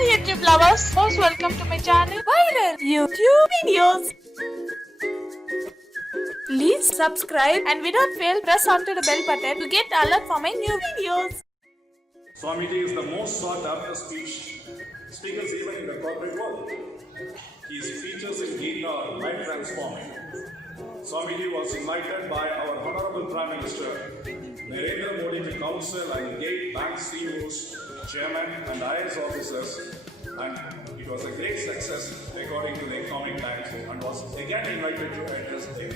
Hi YouTube lovers, most welcome to my channel Viral YouTube Videos. Please subscribe and without fail press onto the bell button to get alert for my new videos. Swamiji is the most sought after speakers even in the corporate world. His features in Gita are life transforming. Swamiji was invited by our Honorable Prime Minister Narendra Modi to counsel and guide bank CEOs, chairmen and IAS officers, and it was a great success according to the Economic Times and was again invited to address them.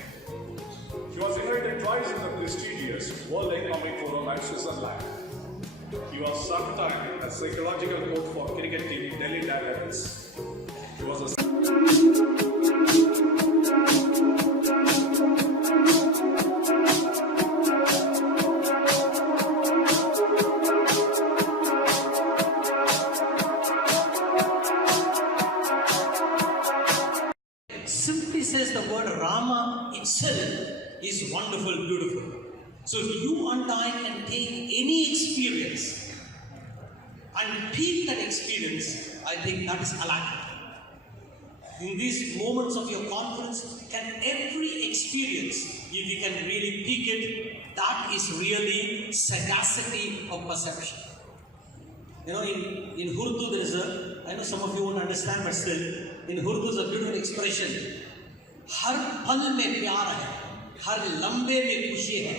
He was invited twice in the prestigious World Economic Forum at Switzerland. He was sometime a psychological coach for cricket team Delhi Daredevils. He was a simply says the word Rama itself is wonderful, beautiful. So if you and I can take any experience and peak that experience, I think that is alive. In these moments of your confidence, can every experience, if you can really peak it, that is really sagacity of perception. You know, in Urdu there is I know some of you won't understand, but still, in Urdu is a beautiful expression. हर पल में प्यार है, हर लम्बे में खुशी है,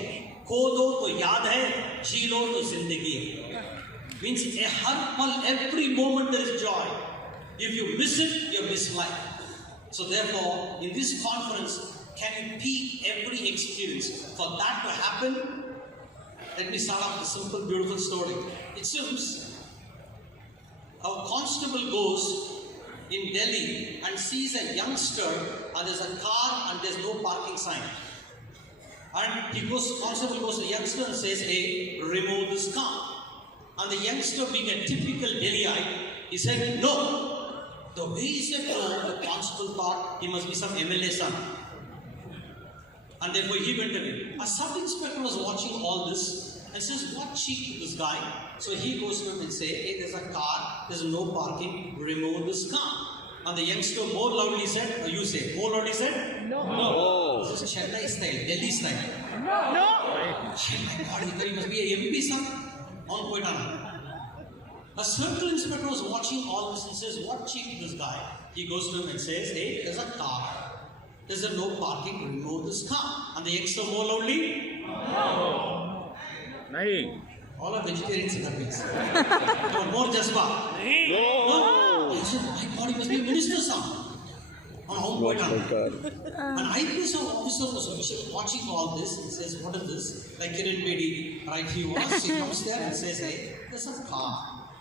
खो दो तो याद है, जी लो तो जिंदगी है. Means हर पल, every moment there is joy. If you miss it, you miss life. So therefore, in this conference, can you peak every experience? For that to happen, let me start off with a simple, beautiful story. It seems our constable goes in Delhi and sees a youngster and there's a car and there's no parking sign. And constable goes to the youngster and says, hey, remove this car. And the youngster, being a typical Delhiite, he said, no. The way he said no, the constable thought he must be some MLA son. And therefore he went away. A sub-inspector was watching all this and says, what cheek this guy? So he goes to him and says, hey, there's a car, there's no parking, remove this car. And the youngster more loudly said, or you say, more loudly said, no. This is Chennai style, Delhi style. No. Oh my God, he must be a MP son. On Koitana. A circle inspector was watching all this and says, what cheek this guy? He goes to him and says, hey, there's a car, there's a no parking, remove this car. And the youngster more loudly, no. All are vegetarians in that place. More jaspa. No. He said, my God, he must be a minister's son. On home Koitana. An IPS officer was watching all this and says, what is this? Like Kiran Bedi, right? He comes there and says, hey, there's a car.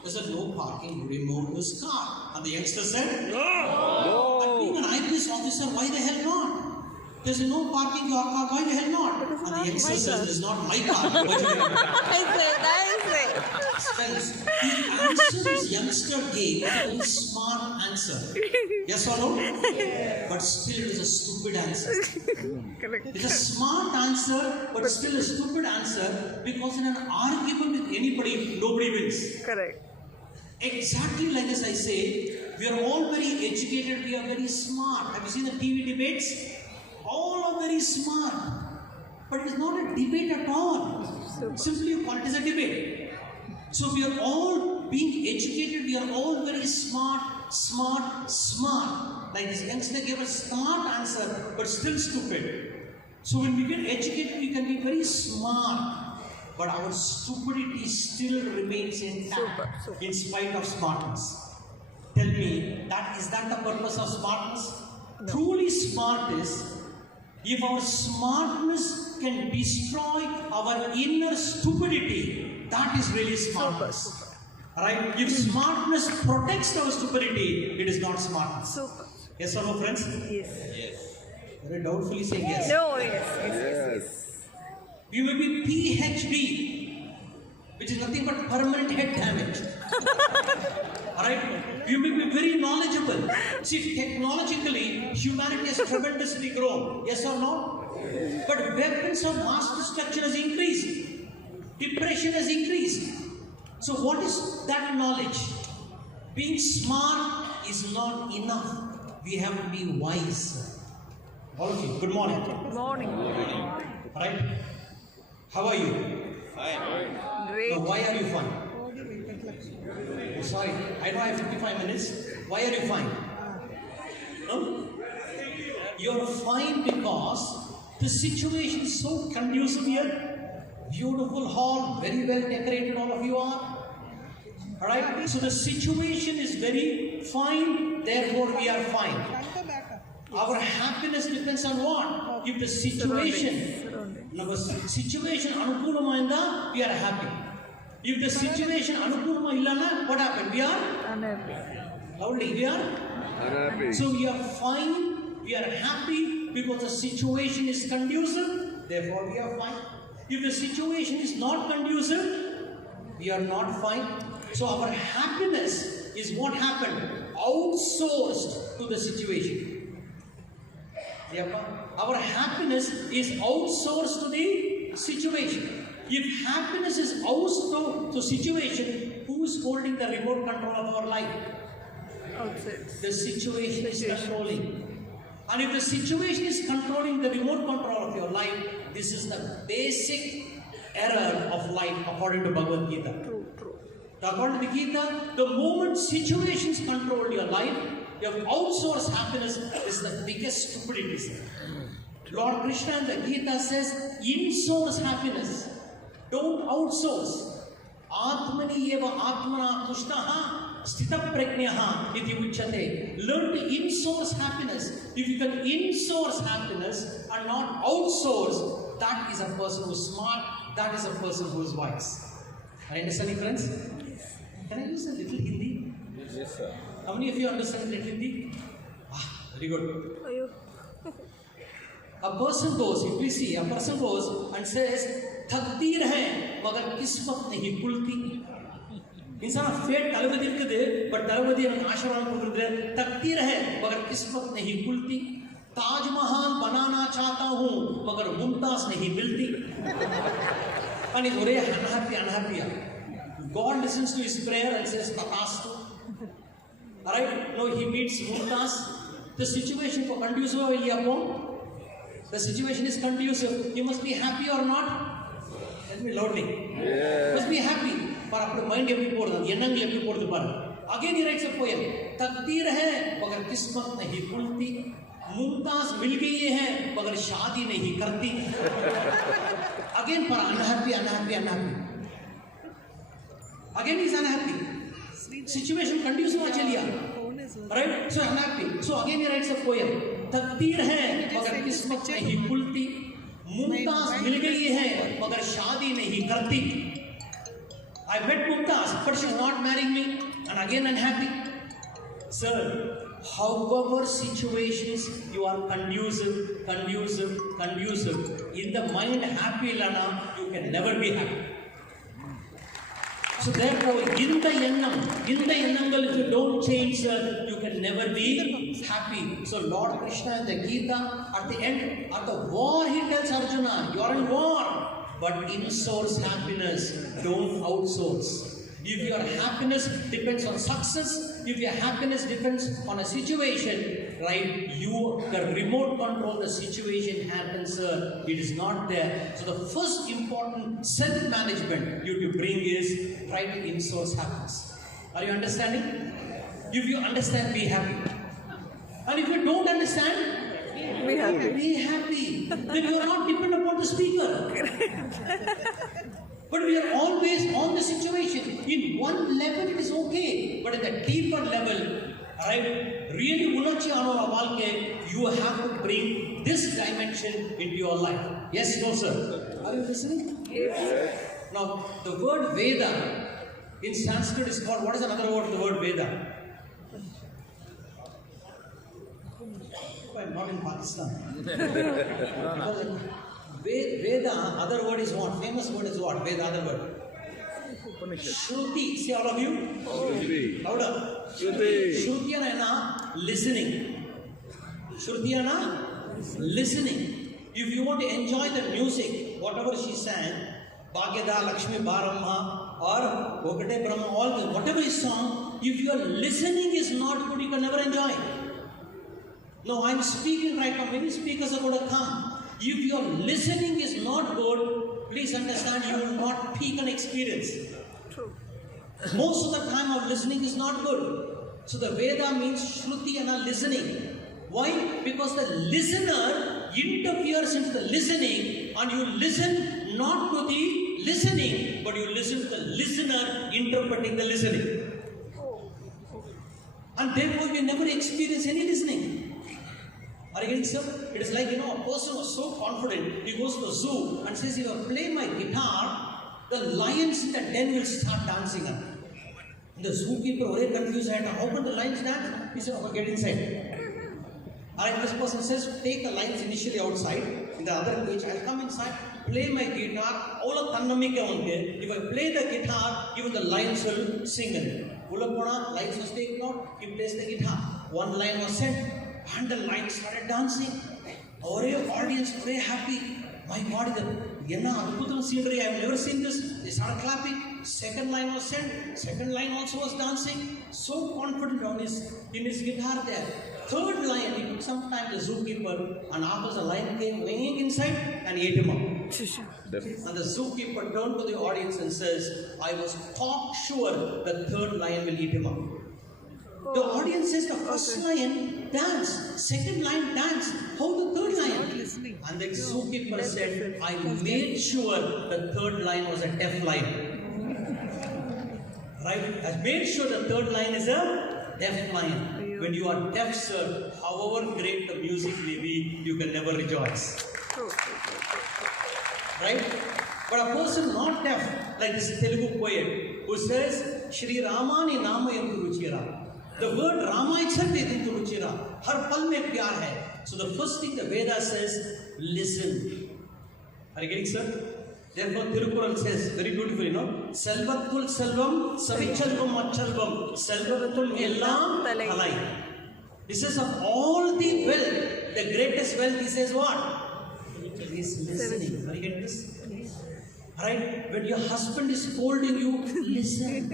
There's a no parking, remove this car. And the youngster said, no. But being an IPS officer, why the hell not? There's no parking your car, why the hell not? And the youngster says, it's not my car. Friends, the answer this youngster gave was a very smart answer. Yes or no? But still it is a stupid answer. It's a smart answer, but still a stupid answer, because in an argument with anybody, nobody wins. Correct. Exactly like as I say, we are all very educated, we are very smart. Have you seen the TV debates? All are very smart. But it is not a debate at all. Simply you call it as a debate. So we are all being educated, we are all very smart. Like this youngster gave a smart answer, but still stupid. So when we get educated, we can be very smart, but our stupidity still remains intact in spite of smartness. Tell me, is that the purpose of smartness? No. Truly smart is, if our smartness can destroy our inner stupidity, that is really smartness. Right? If smartness protects our stupidity, it is not smartness. Super. Yes or no, friends? Yes. Very doubtfully saying yes. No, yes. You may be PhD, which is nothing but permanent head damage. Alright? You may be very knowledgeable. See, technologically, humanity has tremendously grown. Yes or no? But weapons of mass destruction has increased. Depression has increased. So what is that knowledge? Being smart is not enough. We have to be wise. All of you, good morning. Good morning. Right? How are you? Great. Now, why are you fine? Sorry, I know I have 55 minutes. Why are you fine? No? You're fine because the situation is so conducive here. Beautiful hall, very well decorated, all of you are. Alright? So the situation is very fine, therefore we are fine. Our happiness depends on what? If the situation, anukulamainda, we are happy. If the situation anukulamaillana, what happened? We are Unhappy. loudly, we are Unhappy. so we are fine, we are happy because the situation is conducive, therefore we are fine. If the situation is not conducive, we are not fine. So our happiness is what happened, outsourced to the situation. Our happiness is outsourced to the situation. If happiness is outsourced to situation, who is holding the remote control of our life? Outside. The situation is controlling. And if the situation is controlling the remote control of your life, this is the basic error of life according to Bhagavad Gita. True, true. According to the Gita, the moment situations control your life, your outsourced happiness is the biggest stupidity, sir. Lord Krishna in the Gita says, in-source happiness. Don't outsource. Atmani eva atmana tushtaha sthita prajnaha iti uchate. Learn to in-source happiness. If you can in-source happiness and not outsource, that is a person who is smart, that is a person who is wise. Are you understanding, friends? Can I use a little Hindi? Yes, sir. How many of you understand little Hindi? Very good. Ayo. A person goes, you please see, a person goes and says, "Takdeer hai, magar kismat nahi kulti." Insana fate talvadi irukkudu, but talvadi enakku aashirvaadam kodukudre. Takdeer hai, magar kismat nahi kulti. Taj Mahal banana chahta hu, magar mumtaz nahi milti. And he's very unhappy. God listens to his prayer and says, "Tatastu." Alright? No, he meets Mumtaz. The situation for conducive will be upon. The situation is conducive. You must be happy or not? Tell me loudly. Yeah. Must be happy. But after mind every poor, again he writes a poem. Takdeer hai, magar kismat nahi kulti. Mumtaz mil gayi hai, magar shaadi nahi karti. Again for unhappy. Again he is unhappy. Situation conducive ho chaliya. Right? So unhappy. So again he writes a poem. Takdeer hai, magar kismat nahi kulti. Mumtaz mil gayi hai, magar shaadi nahi karti. I met Mumtaz, but she is not marrying me, and again unhappy. Sir, however situations you are conducive, in the mind happy lana, you can never be happy. So therefore, in the ennangal, if you don't change, sir, you can never be happy. So Lord Krishna in the Gita, at the end, at the war, he tells Arjuna, you are in war. But in-source happiness, don't outsource. If your happiness depends on success, if your happiness depends on a situation, right, you can remote control the situation happens, sir. It is not there. So the first important self-management you to bring is try to in-source happiness. Are you understanding? If you understand, be happy. And if you don't understand, Be happy. be happy. Then you are not dependent upon the speaker. But we are always on the situation. In one level it is okay, but at the deeper level, right, really unachi anova valke, you have to bring this dimension into your life. Yes, no, sir. Are you listening? Yes. Now, the word Veda in Sanskrit is called, what is another word for the word Veda? I'm not in Pakistan. Veda, other word is what? Famous word is what? Veda, other word. Shruti. See all of you? Shruti. Louder. Shruti. Shruti ana listening. Shruti ana listening. If you want to enjoy the music, whatever she sang, Bhagyada, Lakshmi, Baramma, or Okate Brahma, all the, whatever is song, if your listening is not good, you can never enjoy. No, I'm speaking right now. Many speakers are going to come. If your listening is not good, please understand you will not peak an experience. True. Most of the time our listening is not good. So the Veda means Shruti and a listening. Why? Because the listener interferes into the listening, and you listen not to the listening, but you listen to the listener interpreting the listening. And therefore you never experience any listening. Are you getting, sir? It is like, a person was so confident, he goes to a zoo and says, if I play my guitar, the lions in the den will start dancing. The zookeeper was very confused. How can the lions dance? He said, okay, get inside. Alright, this person says, take the lions initially outside, in the other cage, I'll come inside, play my guitar, all of Tannamika on here. If I play the guitar, even the lions will sing. Ulapona, lions was taken out, he plays the guitar. One lion was sent, and the lions started dancing. Our audience very happy. My God, the scenery, I have never seen this. They started clapping. Second line was sent. Second line also was dancing. So confident in his guitar there. Third line, he took some time, the zookeeper, and after the lion came weighing inside and ate him up. And the zookeeper turned to the audience and says, I was cock sure the third lion will eat him up. The audience says the first lion danced, second lion danced. How the third lion? And the zookeeper said, I made sure the third lion was a deaf lion. Right? I made sure the third lion is a deaf lion. When you are deaf, sir, however great the music may be, you can never rejoice. Right? But a person not deaf, like this Telugu poet, who says, Shri Ramani Nama Yantu Ruchira. The word Rama itself is into Ruchira. Har pal mein pyar hai. So the first thing the Veda says, listen. Are you getting, sir? Therefore, Tirukural says very beautifully, Selvathul Selvam, Savichalvam Achalvam, Selvathul Ellam Thalai. He says of all the wealth, the greatest wealth, he says what? Is listening. Are you getting this? Right? When your husband is scolding you, listen.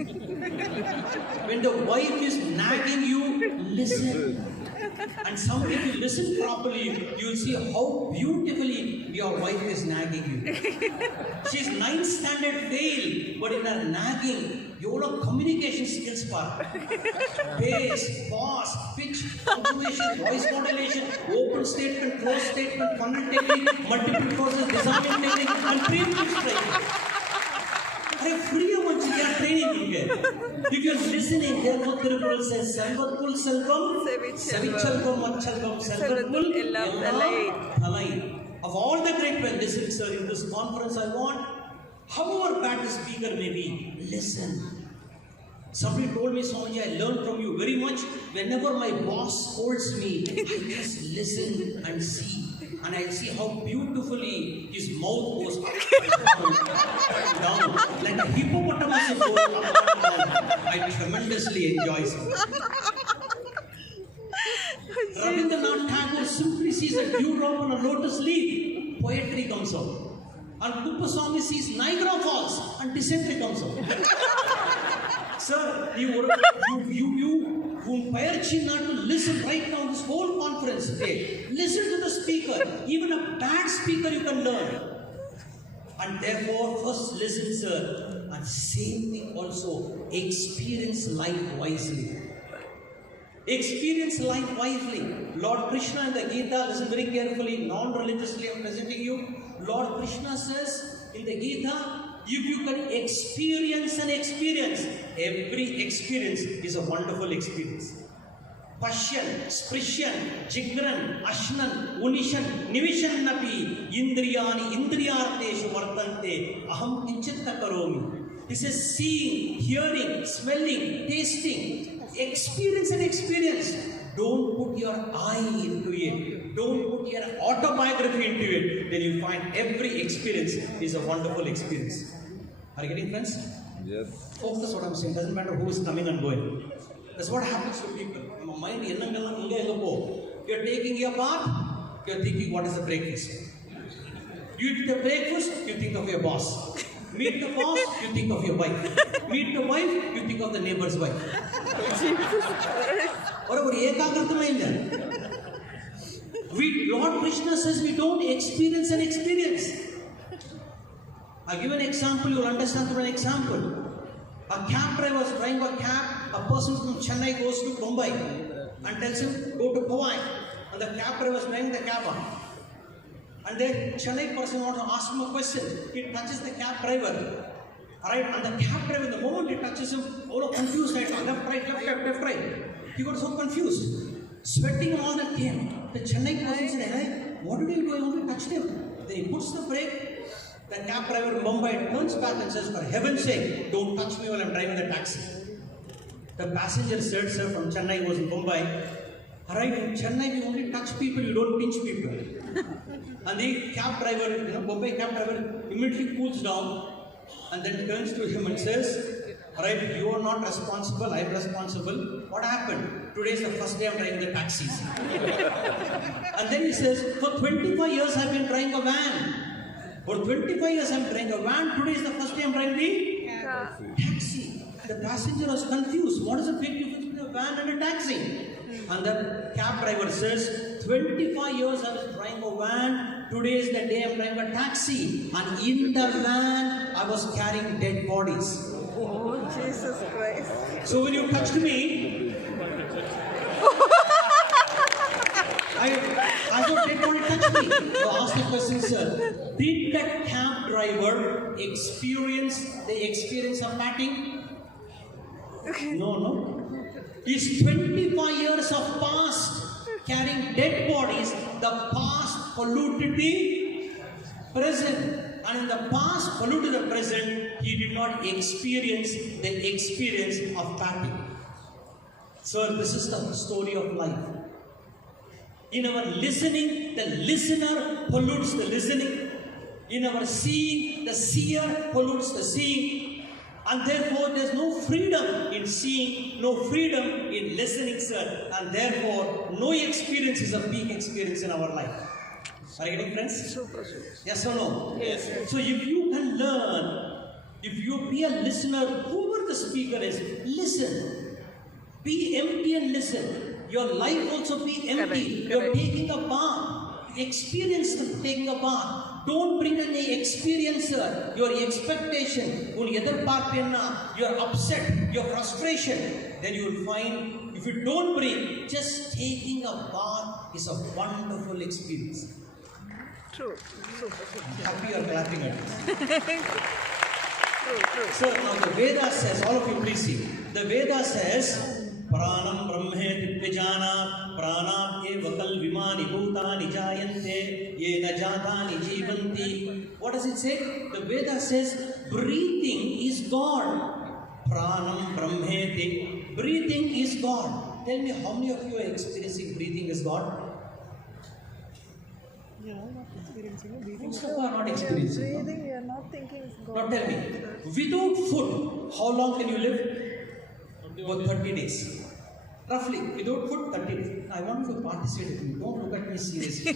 When the wife is nagging you, listen. And if you listen properly, you will see how beautifully your wife is nagging you. She's 9th standard fail, but in her nagging, you have communication skills part. Bass, pause, pitch, punctuation, voice modulation, open statement, close statement, funnel technique, multiple courses, disarming technique, and preemptive training. I have free of they are training here. If you are listening, therefore Tirukural says, Selvathul Selvam, Savichalvam Achalvam, Selvathul Ellam Thalai. Of all the great men, listen, sir, in this conference I want, however bad the speaker may be, listen. Somebody told me, Swamiji, I learned from you very much. Whenever my boss scolds me, I just listen and see. And I see how beautifully his mouth goes up and down, like a hippopotamus goes up and down. I tremendously enjoy it. Rabindranath Tagore simply sees a dewdrop on a lotus leaf, poetry comes out. And Kuppaswamy sees Niagara Falls, and dysentery comes out. Sir, you not to listen right now, this whole conference today. Listen to the speaker. Even a bad speaker you can learn. And therefore, first listen, sir. And same thing also, experience life wisely. Experience life wisely. Lord Krishna in the Gita, listen very carefully, non-religiously I am presenting you. Lord Krishna says in the Gita, if you can experience an experience, every experience is a wonderful experience. Pashyan, Sprishan, Jigran, Ashnan, Unishan, Nivishan Napi, Indriyani, Indriyarteshu Vartante, Aham Kinchitta Karomi. This is seeing, hearing, smelling, tasting. Experience an experience. Don't put your eye into it. Don't put your autobiography into it. Then you find every experience is a wonderful experience. Are you getting, friends? Yes. Focus what I'm saying. Doesn't matter who is coming and going. That's what happens to people. My mind, you're taking your bath, you're thinking what is the breakfast. You eat the breakfast, you think of your boss. Meet the boss, you think of your wife. Meet the wife, you think of the neighbor's wife. ஒரு ஏகாகிரதமே இல்லை. Lord Krishna says we don't experience an experience. I'll give an example, you'll understand through an example. A cab driver is driving a cab, a person from Chennai goes to Mumbai and tells him, go to Powai. And the cab driver is driving the cab on. And the Chennai person wants to ask him a question. He touches the cab driver. Alright, and the cab driver, the moment he touches him, all confused, right? Left, right. He got so confused. Sweating and all that came. The Chennai person said, hey, what did you do? I only touched him. Then he puts the brake. The cab driver in Mumbai turns back and says, for heaven's sake, don't touch me while I'm driving the taxi. The passenger said, sir, from Chennai was in Mumbai. Alright, in Chennai we only touch people, you don't pinch people. And the cab driver, Mumbai cab driver immediately cools down and then turns to him and says, alright, you are not responsible, I am responsible. What happened? Today is the first day I'm driving the taxis. And then he says, for 25 years I've been driving a van. For 25 years I'm driving a van. Today is the first day I'm driving the taxi. The passenger was confused. What is the big difference between a van and a taxi? And the cab driver says, 25 years I was driving a van. Today is the day I'm driving a taxi. And in the van, I was carrying dead bodies. Oh, Jesus Christ. So when you touched me, I thought dead body touched me. So I asked the question, sir, did that cab driver experience the experience of patting? No. It's 25 years of past carrying dead bodies. The past polluted the present. And in the past polluted the present, he did not experience the experience of patting. So this is the story of life. In our listening, the listener pollutes the listening. In our seeing, the seer pollutes the seeing. And therefore, there's no freedom in seeing, no freedom in listening, sir. And therefore, no experience is a peak experience in our life. Are you getting, friends? Super. Yes or no? Yes. So if you can learn, if you be a listener, whoever the speaker is, listen. Be empty and listen. Your life also be empty. You're taking a bath. Experience taking a bath. Don't bring any experiencer, your expectation, your upset, your frustration. Then you will find, if you don't bring, just taking a bath is a wonderful experience. True. Super. Happy or clapping at this? True. So now the Veda says, all of you please see. The Veda says, Pranam Brahmet Vijana Pranam Evakal Vimani Bhutani Jayante Yena Jatani Jivanti. What does it say? The Veda says, breathing is God. Pranam Brahmet. Breathing is God. Tell me, how many of you are experiencing breathing as God? Most of you are not experiencing. Breathing, you are not thinking it's God. Now tell me, without food, how long can you live? About 30 days. Roughly, without food, 30 days. I want you to participate with me. Don't look at me seriously.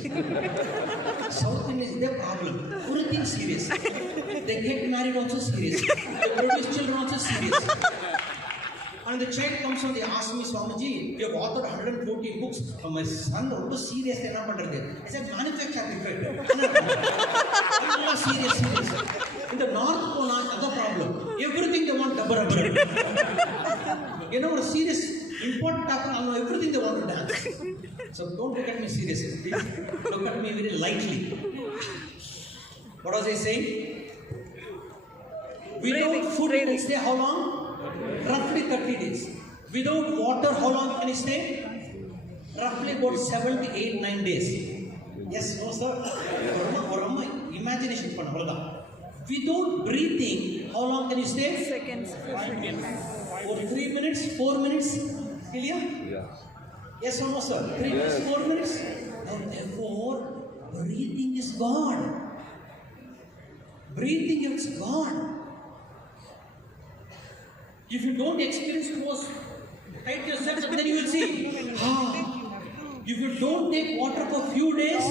South Indians, their problem. Everything serious. They get married also serious. They produce children also serious. And the child comes and they ask me, Swamiji, you have authored 114 books. My son, also serious. I said, manufacture defect. Serious. In the North Pole, another problem. Everything they want double. Serious, important topic, everything they want to dance. So don't look at me seriously. Please look at me very lightly. What was I saying? Without food, you can stay how long? Roughly 30 days. Without water, how long can you stay? Roughly about 7 to 8, 9 days. Yes, no sir? Imagination. Without breathing, how long can you stay? Seconds. Or 3 minutes, 4 minutes? Clear? Yeah. Yes or no, sir? 3 minutes, 4 minutes? Now, therefore, breathing is God. Breathing is God. If you don't experience those, tight yourself and then you will see. If you don't take water for a few days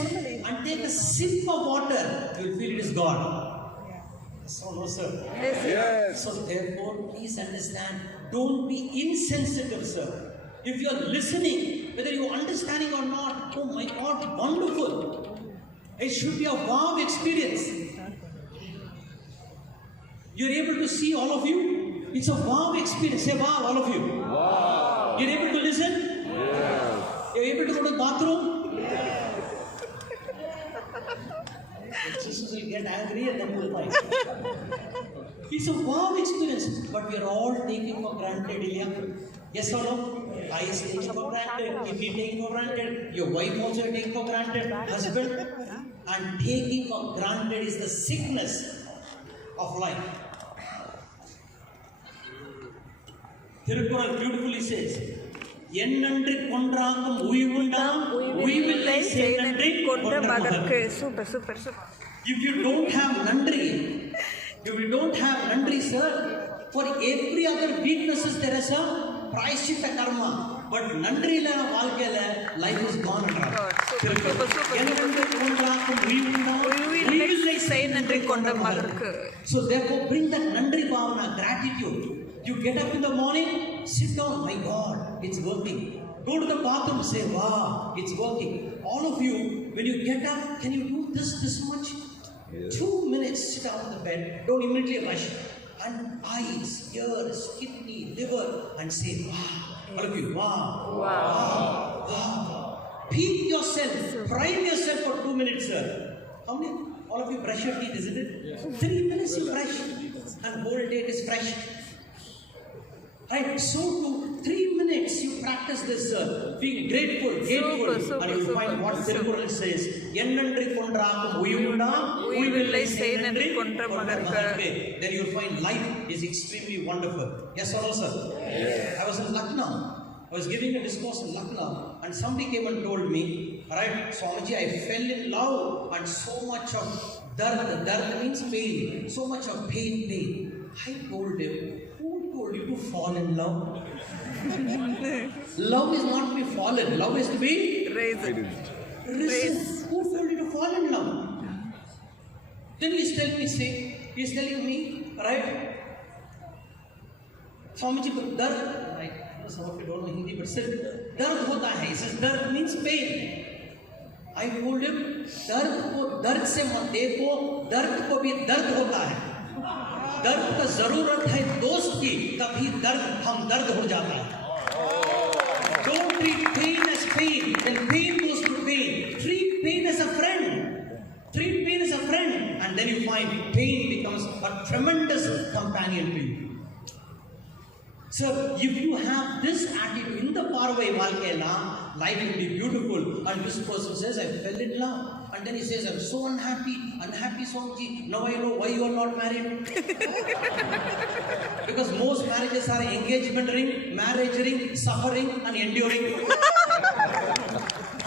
and take a sip of water, you will feel it is God. So no, sir. Yes. So therefore, please understand, Don't be insensitive, sir. If you are listening, whether you are understanding or not, oh my God, wonderful. It should be a wow experience. You're able to see all of you. It's a wow experience. Say wow, all of you. Wow. You're able to listen? Yes. You're able to go to the bathroom? Yes. Jesus will get angry and then we'll fight. It's a wow experience, but we are all taking for granted, Ilya. Yes or no? I is taking for granted. If you taking for granted, your wife also taking for granted, husband. And taking for granted is the sickness of life. Tirukkural beautifully says, "Ennandri kondraangum uyivundam, uyivillai say nandri konda magarkku." Super. If you don't have nandri, sir, for every other weaknesses there is a prayaschitta karma. But nandri illana vaalkaiyila life is gone. Ennandri kondraangum uyivundam, uyivillai say nandri konda magarkku. So therefore bring that nandri bhavana, gratitude. You get up in the morning, sit down, my God, it's working. Go to the bathroom, say, wow, it's working. All of you, when you get up, can you do this much? Yes. 2 minutes, sit down on the bed, don't immediately rush. And eyes, ears, kidney, liver, and say, wow. All of you, wow. Peep yourself, prime yourself for 2 minutes, sir. How many? All of you brush your teeth, isn't it? Yes. 3 minutes you brush, and whole day it is fresh. Right, so to 3 minutes you practice this, being grateful, and you will find what Tirukkural says. Ennandri kondraangum uyivundam, uyivillai say nandri konda magarkku. Then you will find life is extremely wonderful. Yes or no, sir? Yes. I was in Lucknow. I was giving a discourse in Lucknow, and somebody came and told me, right, Swamiji, I fell in love, and so much of dard means pain, so much of pain. I told him, who told you to fall in love? Love is not to be fallen, love is to be risen. Who told you to fall in love? Then he's telling me, right? Swamiji, dard, right? Some of you don't know Hindi, but still, dard hota hai. He says, dard means pain. I told him, dard se mat dekho, dard ko bhi dard hota hai. दर्द का जरूरत है दोस्त की, तभी हम दर्द हो जाता है. Don't treat pain as pain, then pain goes to pain. Treat pain as a friend. And then you find pain becomes a tremendous companion to you. So if you have this attitude in the Parvai Valkaila, life will be beautiful. And this person says, I fell in love. And then he says, I'm so unhappy Swamiji. Now I know why you are not married. Because most marriages are engagement ring, marriage ring, suffering and enduring.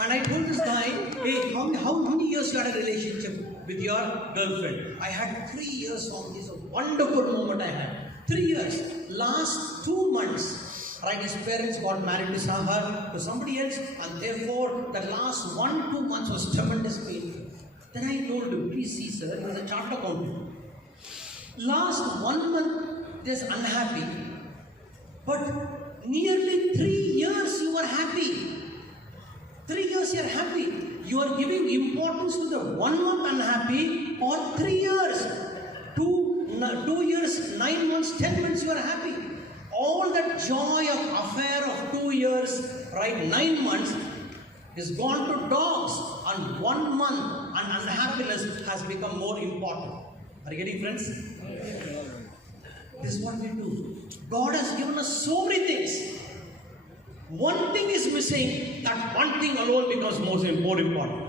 And I told this guy, hey, how many years you had a relationship with your girlfriend? I had 3 years, Swamiji. It's a wonderful moment I had. 3 years. Last 2 months, right, his parents got married to somebody else, and therefore the last 1-2 months was tremendous painful. Then I told him, please see, sir, he was a chartered accountant. Last 1 month, he is unhappy, but nearly 3 years you were happy. 3 years you are happy. You are giving importance to the 1 month unhappy or 3 years. 2 years, 9 months, 10 months you are happy. All that joy of affair of 2 years, right, 9 months is gone to dogs, and 1 month and unhappiness has become more important. Are you getting, friends? This is what we do. God has given us so many things. One thing is missing, that one thing alone becomes more important.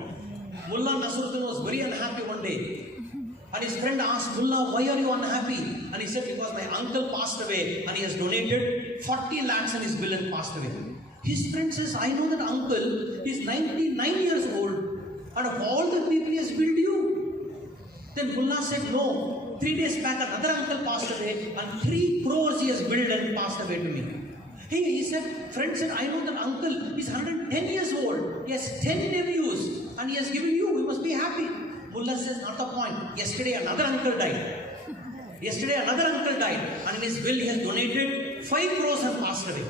Mullah Nasruddin was very unhappy one day. And his friend asked, Mullah, why are you unhappy? And he said, because my uncle passed away and he has donated 40 lakhs and his will and passed away. His friend says, I know that uncle is 99 years old, and of all the people he has billed you. Then Mullah said, no. 3 days back another uncle passed away and 3 crores he has billed and passed away to me. He said, friend said, I know that uncle is 110 years old. He has 10 nephews and he has given you. We must be happy. Mullah says, not the point. Yesterday another uncle died. And in his will he has donated 5 crores and passed away.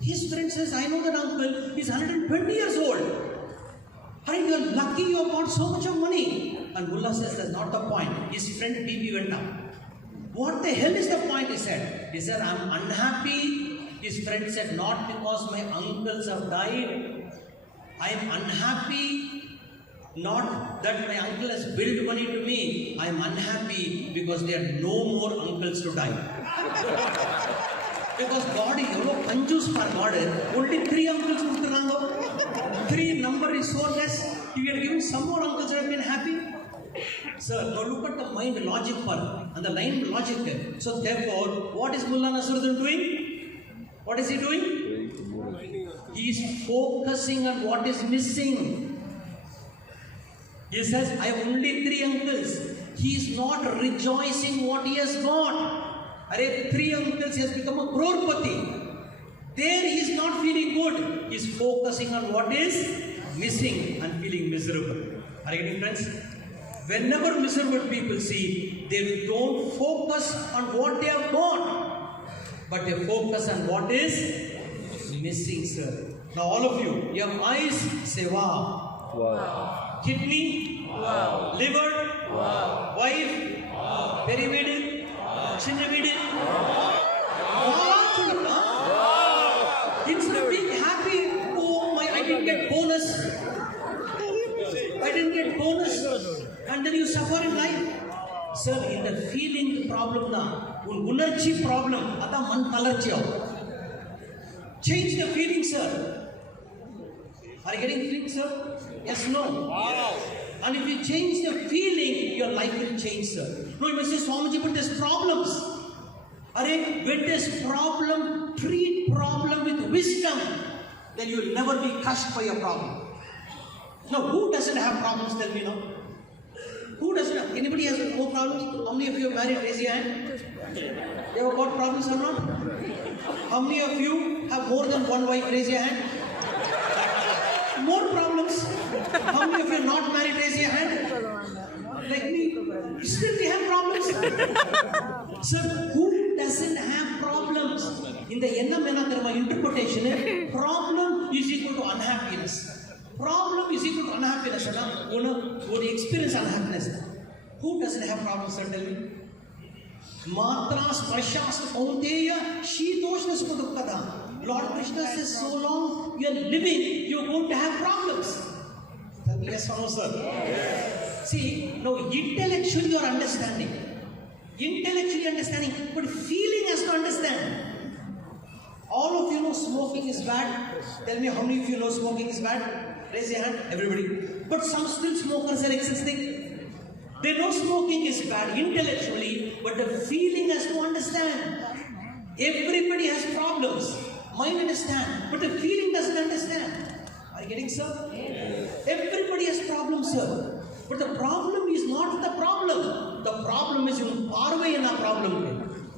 His friend says, I know that uncle, he's 120 years old. And you are lucky you have got so much of money. And Mullah says, that's not the point. His friend BP went up. What the hell is the point, he said. He said, I'm unhappy. His friend said, not because my uncles have died. I am unhappy. Not that my uncle has billed money to me. I am unhappy because there are no more uncles to die. Because God is conjuice for God. Only 3 uncles. 3 number is so less. You are given some more uncles that have been happy. Sir, now look at the mind logic part and the line logic. So therefore, what is Mullah Nasruddin doing? What is he doing? He is focusing on what is missing. He says, I have only 3 uncles. He is not rejoicing what he has got. 3 uncles, he has become a crorepati. There he is not feeling good. He is focusing on what is missing and feeling miserable. Are you getting, friends? Whenever miserable people see, they don't focus on what they have got, but they focus on what is missing, sir. Now all of you have eyes, say wow. Wow. Kidney, Wow. liver, Wow. wife, perivedu, chinnavedu. Instead of being happy, oh my, I didn't get bonus. I didn't get bonus. And then you suffer in life. Sir, in the feeling problem na, unarchi problem, ata man kalarchi. Change the feeling, sir. Are you getting feeling, sir? Yes, no. Wow. And if you change the feeling, your life will change, sir. No, you must say, Swamiji, but there's problems. When there's problem, treat problem with wisdom. Then you will never be crushed by your problem. Now, who doesn't have problems? Tell me now. Who doesn't have? Anybody has no problems? How many of you are married? Raise your hand. You ever got problems or not? How many of you have more than one wife? Raise your hand. More problems. How many of you are not married? Raise your hand. Like me. Still we have problems. Sir, who doesn't have problems? In the interpretation, problem is equal to unhappiness. Problem is equal to unhappiness. Would experience unhappiness. Who doesn't have problems, sir? Tell me. Matras, prashas, kaunteya, shitoshna sukadukada. Lord Krishna says, so long you are living, you are going to have problems. Yes or no, sir? Yes. See, now intellectually you are understanding. Intellectually understanding, but feeling has to understand. All of you know smoking is bad. Tell me how many of you know smoking is bad? Raise your hand, everybody. But some still smokers are existing. They know smoking is bad intellectually, but the feeling has to understand. Everybody has problems. Mind understand, but the feeling doesn't understand. Are you getting, sir? Yes. Everybody has problems, sir. But the problem is not the problem. The problem is in parve in a problem.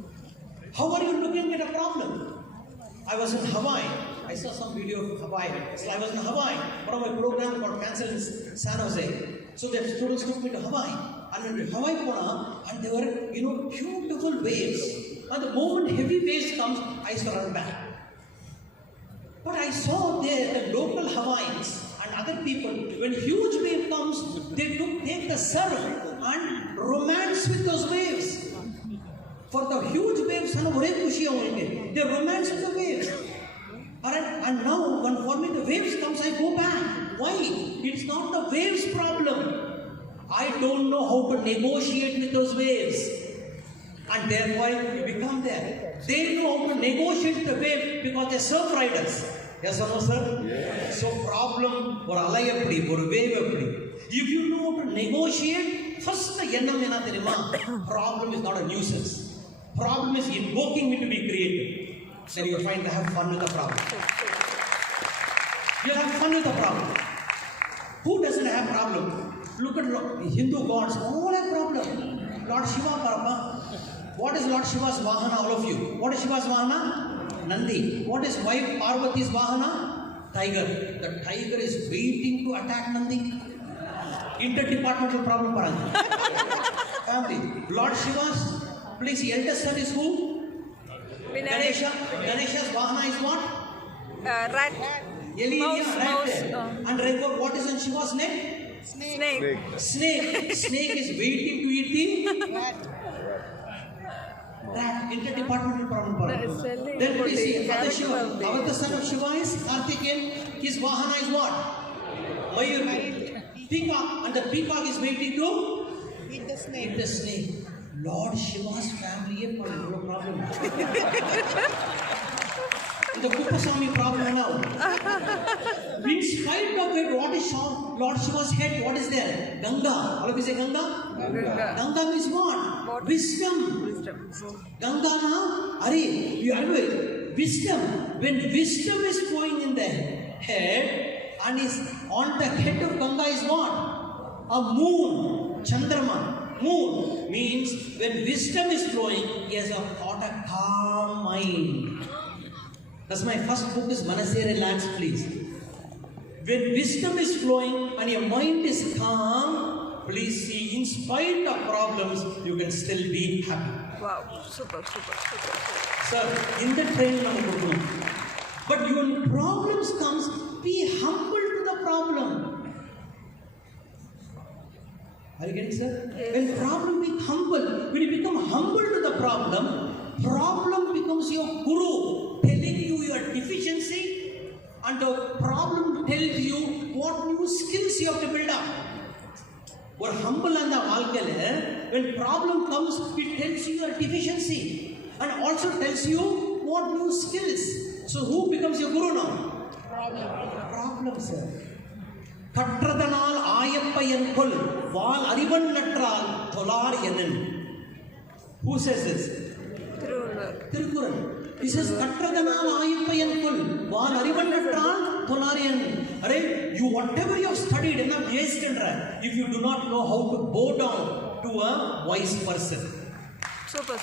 How are you looking at a problem? I was in Hawaii. I saw some video of Hawaii. So I was in Hawaii. One of my program got cancelled in San Jose. So the students took me to Hawaii. And in Hawaii, and there were, beautiful waves. And the moment heavy waves comes, I used to run back. But I saw there the local Hawaiians and other people, when huge wave comes, they take the surf and romance with those waves. For the huge waves, they romance with the waves. And now, when for me the waves comes, I go back. Why? It's not the waves problem. I don't know how to negotiate with those waves. And therefore, we become there. They know how to negotiate the wave because they're surf riders. Yes or no, sir? Yes. So problem or alai appadi, or wave appadi. If you know how to negotiate, first problem is not a nuisance. Problem is invoking me to be creative. Then you find to have fun with the problem. You have fun with the problem. Who doesn't have problem? Look at Hindu gods, all have problem. Lord Shiva, Parama. What is Lord Shiva's Vahana, all of you? What is Shiva's Vahana? Nandi. What is wife Parvati's Vahana? Tiger. The tiger is waiting to attack Nandi. Interdepartmental problem, Paranga. Family. Lord Shiva's place, eldest son is who? Ganesha's Vahana is what? Rat. Mouse, mouse, and therefore what is on Shiva's neck? Snake. Snake. Snake is waiting to eat the rat. Interdepartmental problem. Then what do you see? Avata son of Shiva is Kartikeyan. His Vahana is what? Mayur. Peacock. And the peacock is waiting to eat the snake. Lord Shiva's family no problem. The Kuppaswamy problem now. In spite of it, what is Lord Shiva's head? What is there? Ganga. All of you say Ganga? Ganga means what? Wisdom. Ganga now? Wisdom. When wisdom is flowing in the head and is on the head of Ganga is what? A moon. Chandrama. Moon means when wisdom is flowing, he has got a calm mind. That's my first book is Manase Relax, please. When wisdom is flowing and your mind is calm, please see, in spite of problems, you can still be happy. Wow, super. Sir, in the training of Guru. But when problems comes, be humble to the problem. Are you getting, sir? Yes. When problem be humble, when you become humble to the problem becomes your guru, telling you your deficiency, and the problem tells you what new skills you have to build up. Or humble and the valkale, when problem comes, it tells you your deficiency, and also tells you what new skills. So who becomes your guru now? Problem, sir. Katradhanal ayappayan kol val arivan natral tholar yanan. Who says this? Tirukural. He says Katradhanal ayappayan kol val arivan natral tholar yanan. You whatever you have studied enough if you do not know how to bow down to a wise person. Super.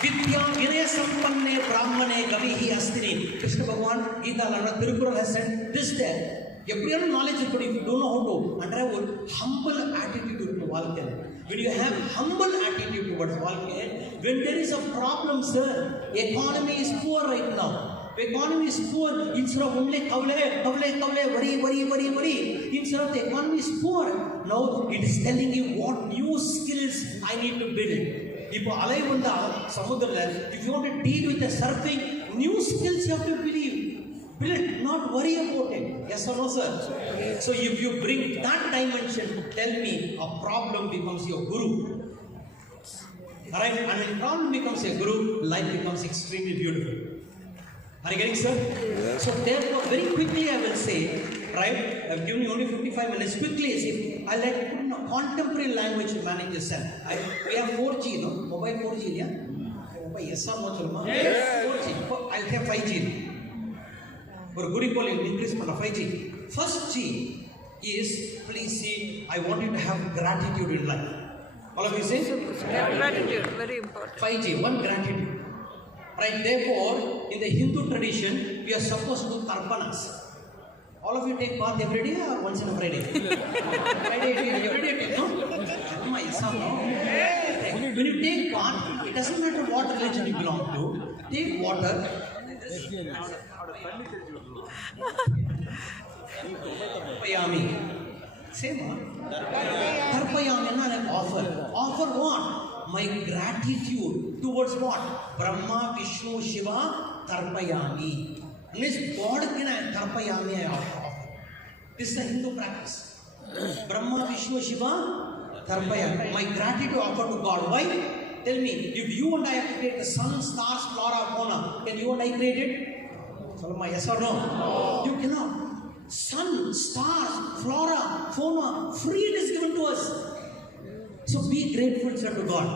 Vidya Vinaya Sampanne Brahmane Gavihi Astini. Krishna Bhagavan Gita Tirukural has said this day. Every knowledge if you don't know how to, and have a humble attitude to Valkane. When you have humble attitude towards Valkane, when there is a problem, sir, economy is poor right now. Economy is poor. Instead of only worry. Instead of the economy is poor, now it is telling you what new skills I need to build. If you want to deal with the surfing, new skills you have to build, not worry about it. Yes or no, sir? So if you bring that dimension, tell me, a problem becomes your guru. Alright? And when problem becomes a guru, life becomes extremely beautiful. Are you getting, sir? Yeah. So therefore, very quickly I will say, right? I've given you only 55 minutes. Quickly, see, I like to put in a contemporary language to manage yourself. We have 4G, no? Mobile 4G, yeah? Yes or no? Yes. 4G. I'll have 5G. For good equal increase for 5G. First G is, please see, I want you to have gratitude in life. All of you say? Gratitude, very important. 5G, one gratitude. Right, therefore, in the Hindu tradition, we are supposed to do tarpanas. All of you take bath every day or once in a Friday? Every day, no? When you take bath, it doesn't matter what religion you belong to, take water. Tarpayami. Same, Tarpayami is an offer. Offer what? My gratitude towards what? Brahma, Vishnu, Shiva, Tarpayami. Means God can Tarpayami I offer. This is a Hindu practice. Brahma, Vishnu, Shiva, Tarpayami. My gratitude offer to God. Why? Tell me, if you and I have to create the sun, stars, flora, fauna, can you and I create it? Yes or no? You cannot. Sun, stars, flora, fauna, free it is given to us. So be grateful, sir, to God.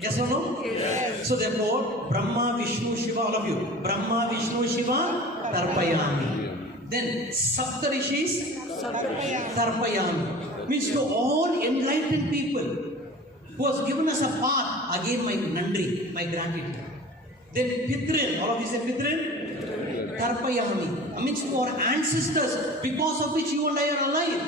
Yes or no? Yes. So therefore, Brahma, Vishnu, Shiva, all of you. Brahma, Vishnu, Shiva, Tarpayami. Then Saptarishis, Tarpayami. Means to all enlightened people who has given us a path, again my Nandri, my gratitude. Then Pitrin, all of you say Pitrin? Tarpayami. Means to our ancestors, because of which you and I are alive.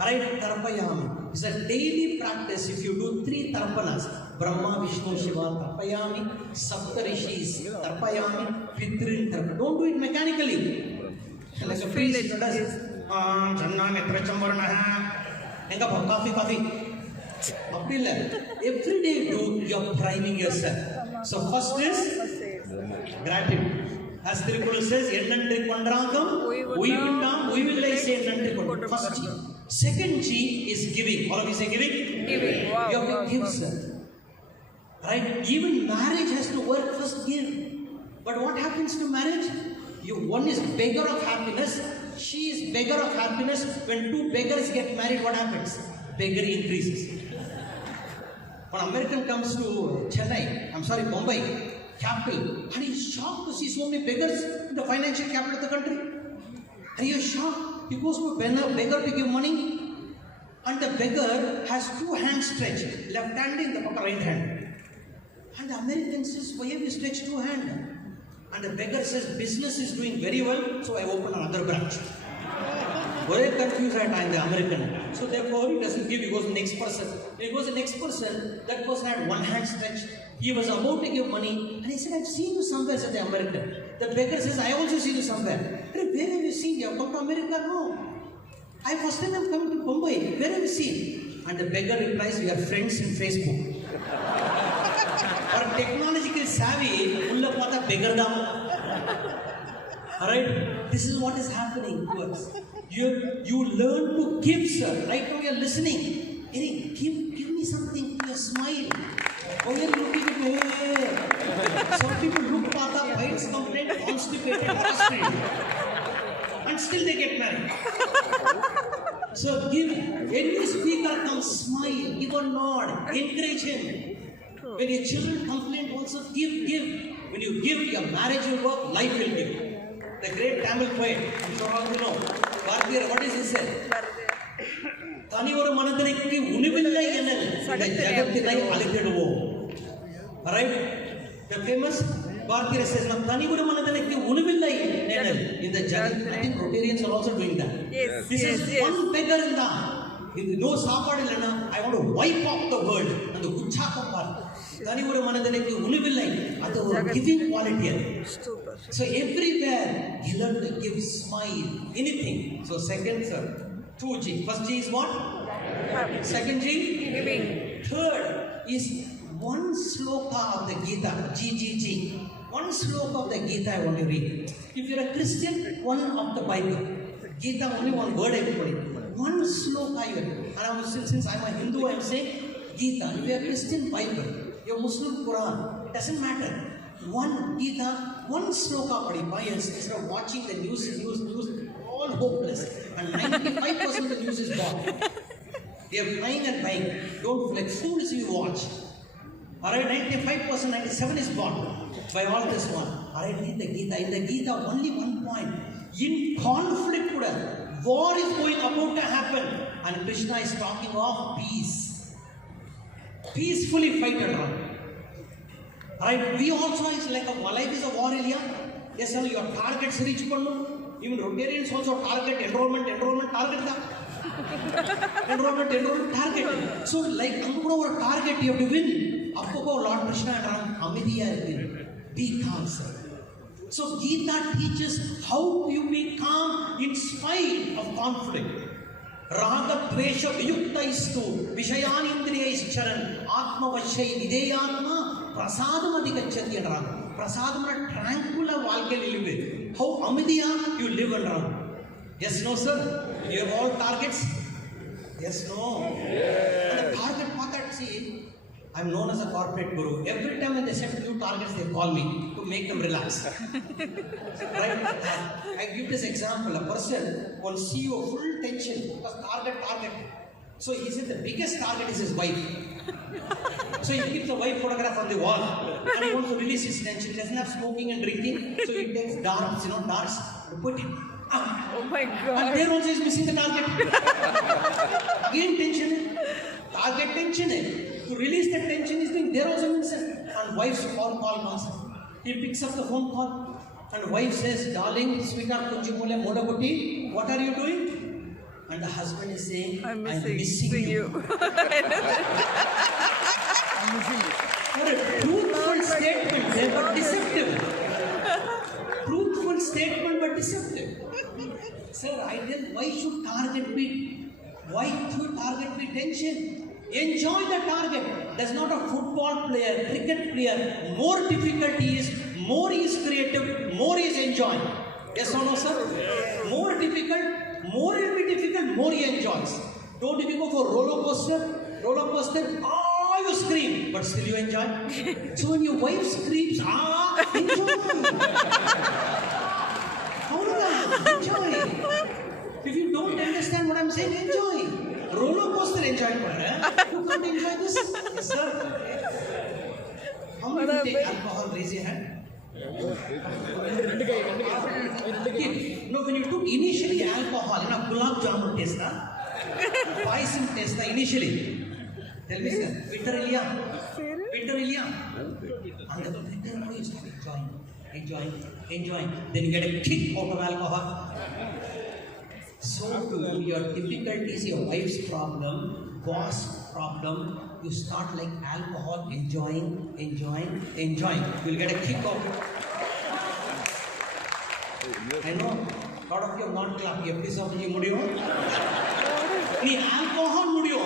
Alright, Tarpayami. It's a daily practice. If you do 3 tarpanas, Brahma, Vishnu, Shiva, Tarpayami, Saptarishis, Tarpayami, Pitrin, Tarpayami. Don't do it mechanically. Like a priest does. Janna Netra Chambarna. Coffee. Every day you're priming yourself. So first is gratitude. As the Guru says, we will say first G. Second G is giving. All of you say giving? Giving. Wow. You have to give, sir. Right? Even marriage has to work, first give. But what happens to marriage? One is beggar of happiness, she is beggar of happiness. When two beggars get married, what happens? Beggary increases. When an American comes to Mumbai, capital, and he's shocked to see so many beggars in the financial capital of the country. And he is shocked. He goes to a beggar to give money, and the beggar has two hands stretched, left hand in the right hand. And the American says, why have you stretched two hands? And the beggar says, business is doing very well, so I open another branch. Very confused at time, the American. So therefore, he doesn't give, he goes to the next person. When he goes to the next person, that person had one hand stretched. He was about to give money, and he said, I've seen you somewhere, said the American. The beggar says, I also seen you somewhere. Where have you seen? You have come to America? No. First time I'm coming to Mumbai. Where have you seen? And the beggar replies, we are friends in Facebook. Or technological savvy, ulla pata beggar da. Alright? This is what is happening to us. You learn to give, sir. Right now you are listening. Eric, give me something. You smile. Why are you looking at me? Some people look pata, bites, complain, constipated, frustrated. And still they get married. So give. Any speaker comes, smile, give a nod, encourage him. When your children complain, also give. When you give, your marriage will work, life will give. The great Tamil poet, I'm sure all of you know, Bharatiya, what is he said? Tanivaru manathanekku univillai enal jagathinai alikkiduvom. Alright? The famous Bharatiya says, Tanivaru manathanekku univillai enal in the jagat. I think Rotarians are also doing that. Yes. This is one beggar in the. No sapadu illana, I want to wipe off the world and the uchakam part. Tanivaru manathanekku univillai. That's a giving quality. Super. So everywhere you learn to give, smile, anything. So second, sir, 2G. First G is what? Second G? Giving. Third is one sloka of the Gita, G. One sloka of the Gita I want to read. If you're a Christian, one of the Bible. Gita, only one word everybody. One sloka you and since I'm a Hindu, I'm saying Gita. If you're a Christian, Bible. You're Muslim, Quran. It doesn't matter. One Gita, one sloka padi. Instead of watching the news, all hopeless. And 95% of the news is bought. They are buying and buying. Don't like fools you watch. Alright, 95%, 97% is bought by all this one. Alright, read the Gita. In the Gita, only one point. In conflict, war is about to happen. And Krishna is talking of peace. Peacefully fight around. Right? We also is like life is a war area. Yes, sir, your targets reach pannu. Even Rotarians also target enrollment target da. enrollment target. So like angulo target you have to win. Appo Lord Krishna and Amidiya be calm, sir. So Gita teaches how you be calm in spite of conflict. Raga Dvesha Viyuktaistu Vishayanindriyaicharan Atma Vashai Videyatma Prasadam Adhikachati and Ram. Prasadam tranquil Valke live. How Amidiya you live around. Yes, no, sir? You have all targets? Yes, no? Yeah. And the target, see, I'm known as a corporate guru. Every time when they set new targets, they call me to make them relax. Right? I give this example. A person, one CEO, full tension because target. So he said the biggest target is his wife. So he keeps the wife photograph on the wall and he wants to release his tension. He doesn't have smoking and drinking. So he takes darts, to put it. Oh my God. And there also is missing the target. Again tension. Target tension. To release the tension is doing there also means and wife's call comes. He picks up the phone call and wife says, darling, sweetheart, Modakuti, what are you doing? And the husband is saying, I'm missing you. For a truthful statement, they were deceptive. Truthful statement but deceptive. Sir, I tell, why should target be tension? Enjoy the target. There's not a football player, cricket player. More difficult he is, more he is creative, more he is enjoying. Yes or no, sir? More difficult, more it will be difficult, more he enjoys. Don't if you go for roller coaster, oh, you scream, but still you enjoy. So when your wife screams, enjoy. Enjoy. If you don't understand what I'm saying, enjoy. Roller coaster enjoy. You can't enjoy this? Yes, sir. How many of you take alcohol? Raise your hand. No, when you took initially alcohol, gulab jamun taste, paisam taste, initially. Tell me, sir, bitter Ilya. And the bitter you start enjoying. Then you get a kick out of alcohol. So too, your difficulties, your wife's problem, boss problem, you start like alcohol, enjoying. You'll get a kick out. I know, a lot of you have not clapped. Please offer you mudiyo. Ni alcohol mudiyo.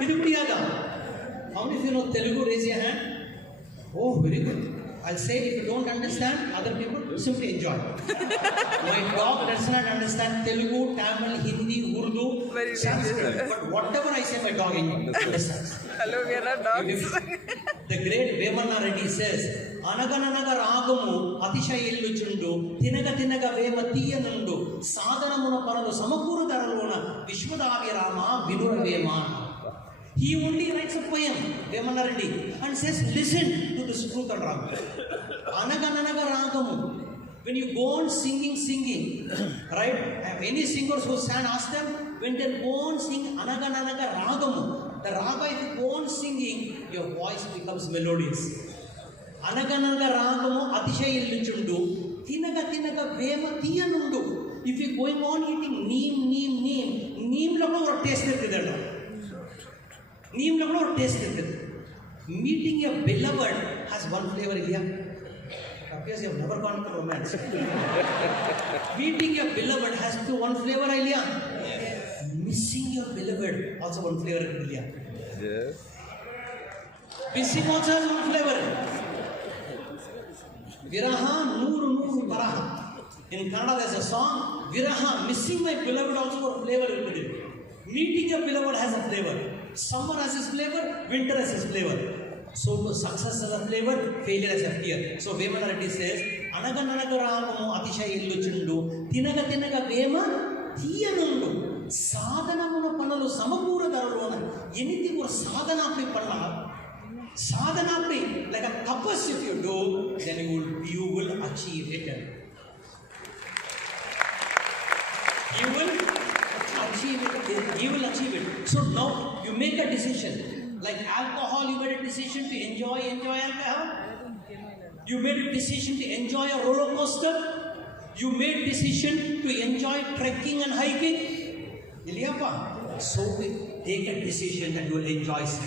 Idu pidiyada. How many of you know Telugu? Raise your hand. Oh, very good. I'll say if you don't understand, other people simply enjoy. My dog does not understand Telugu, Tamil, Hindi, Urdu, Sanskrit. But whatever I say, my dog understands. Hello, we are dogs. The great Vemanna Reddy says, Anagananaga ragamu atishailluchundu, tinaga vema tiyanundu, sadhanamuna paralu samakuru daraluna, vishwadavirama vinura vema. He only writes a poem, Vemanna Reddy, and says, listen to this truth and ragam. Anagananaga ragamu. When you go on singing, right? Any singers who stand, ask them, when they go on sing Anagananaga ragamu, the raga, if you go on singing, your voice becomes melodious. Anagananaga ragamu atishailluchundu, tinaga vema tiyanundu. If you're going on eating neem lo taste it. Meeting a beloved has one flavor, Ilya. Appears you have never gone to romance. Meeting your beloved has one flavor, Ilya. Missing your beloved also one flavor, Ilya. Yes. Missing also has one flavor. Viraha, Nuru, Paraha. In Kannada there's a song, Viraha, missing my beloved also one flavor. Meeting your beloved has a flavor. Summer has its flavor, winter has its flavor. So to success has a flavor, failure has a fear. So Vemanna Reddy says, Anagananaga ragamu atishailluchundu, tinaga vema tiyanundu, sadhanamuna panalu samakura daraluna. Anything or sadhana pe panna, sadhana pe, like a tapas if you do, then you will achieve it. You will achieve it. So now you make a decision. Like alcohol, you made a decision to enjoy alcohol. You made a decision to enjoy a roller coaster. You made a decision to enjoy trekking and hiking. So take a decision that you will enjoy it.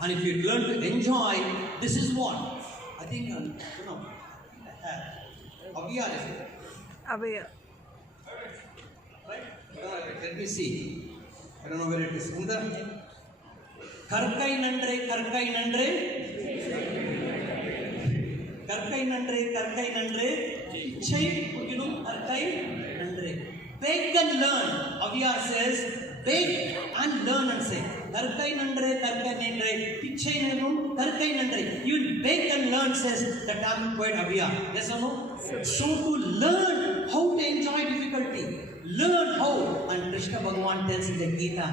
And if you learn to enjoy, this is what? I think, Abhiya is it? Abhiya. Let me see. I don't know where it is. Karkai nandre. Chai, you know, Karkai nandre. Beg and learn. Aviyar says, beg and learn and say. Karkai nandre. Pichai nanum, Karkai nandre. You beg and learn, says the Tamil poet Aviyar. Yes or no? So to learn how to enjoy difficulty. Learn how, and Krishna Bhagavan tells in the Gita,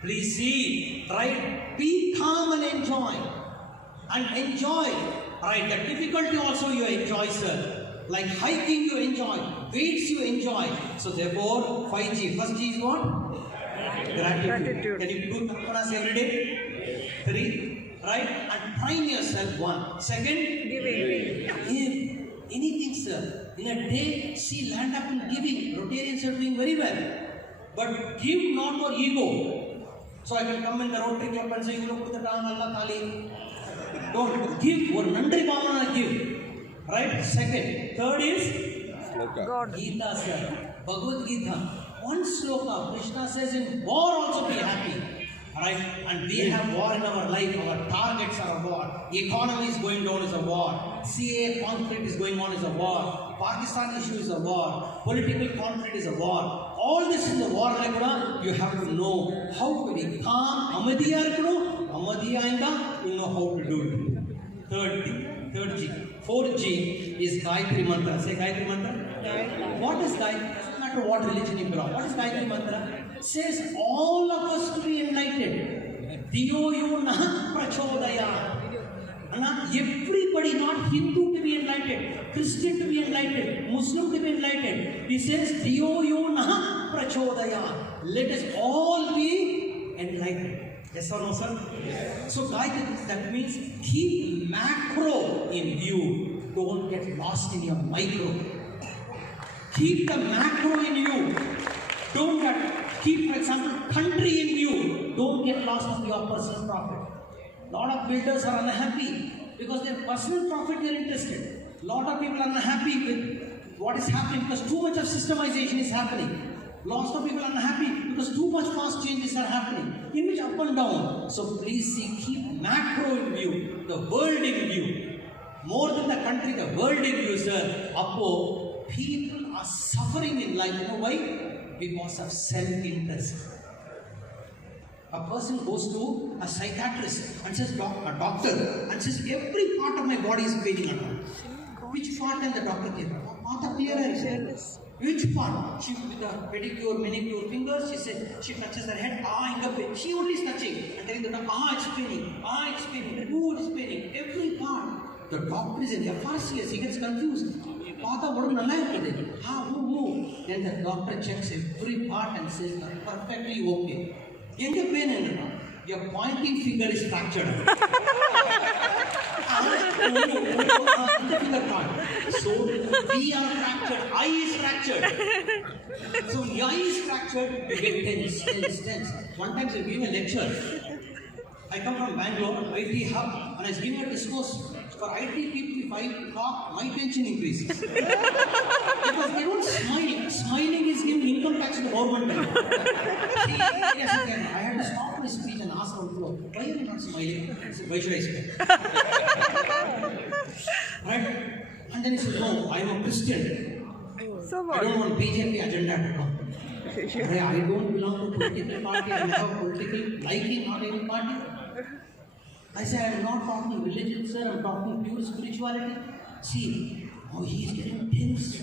please see, right? Be calm and enjoy. And enjoy, right? The difficulty also you enjoy, sir. Like hiking you enjoy, weights you enjoy. So therefore, 5G. First G is what? Gratitude. Can you do tapanas every day? 3, right? And prime yourself. 1. Second, give. Anything, sir. In a day, see, land up in giving. Rotarians are doing very well. But give not for ego. So I can come in the Rotary Club and say, you look to the down, Allah Tali. Don't give, or Nandri Bhavana give. Right? Second. Third is God. Gita, sir. Bhagavad Gita. One sloka, Krishna says, in war also be happy. Right? And we have war in our life. Our targets are a war. Economy is going down is a war. CA conflict is going on is a war. Pakistan issue is a war. Political conflict is a war. All this is a war. You have to know how to be calm. Amadiya inda, you know how to do it. Third G. Fourth G is Gayatri Mantra. Say Gayatri Mantra. What is Gayatri? Doesn't matter what religion you belong. What is Gayatri Mantra? Says all of us to be enlightened. Diyo yu na prachodaya. Everybody, not Hindu to be enlightened, Christian to be enlightened, Muslim to be enlightened. He says, Diyo yu na prachodaya. Let us all be enlightened. Yes or no, sir? Yes. So, guys, that means keep macro in view. Don't get lost in your micro. Keep the macro in you. Don't keep, for example, country in view. Don't get lost in your personal profit. A lot of builders are unhappy because their personal profit they are interested. A lot of people are unhappy with what is happening because too much of systemization is happening. Lots of people are unhappy because too much fast changes are happening. In which up and down. So please see, keep macro in view, the world in view. More than the country, the world in view, sir. Appo, people are suffering in life. You know why? Because of self-interest. A person goes to a psychiatrist and says, a doctor, and says, every part of my body is paining at all. Which part can the doctor give? Not a clear answer. Which part? She with the pedicure, manicure fingers, she says, she touches her head, in the pain. She only is touching and telling the doctor, it's paining, it's paining, it's paining. Every part. The doctor is in the FRCS, he gets confused. Then the doctor checks every part and says, perfectly okay. Your pointing finger is fractured. So we are fractured, eye is fractured. So the eye is fractured, you get tense. One time I gave a lecture. I come from Bangalore, IT hub, and I was giving a discourse. For IT people, if I talk, my tension increases. Because they don't smile. Smiling is giving income tax to the government. See, I had to stop my speech and ask on the floor, why are you not smiling? I said, why should I smile? Right? And then he said, no, I am a Christian. So what? I don't want BJP agenda to come. I don't belong to political party. I have a political liking on any party. I said, I am not talking religion, sir. I am talking pure spirituality. See, he is getting tense.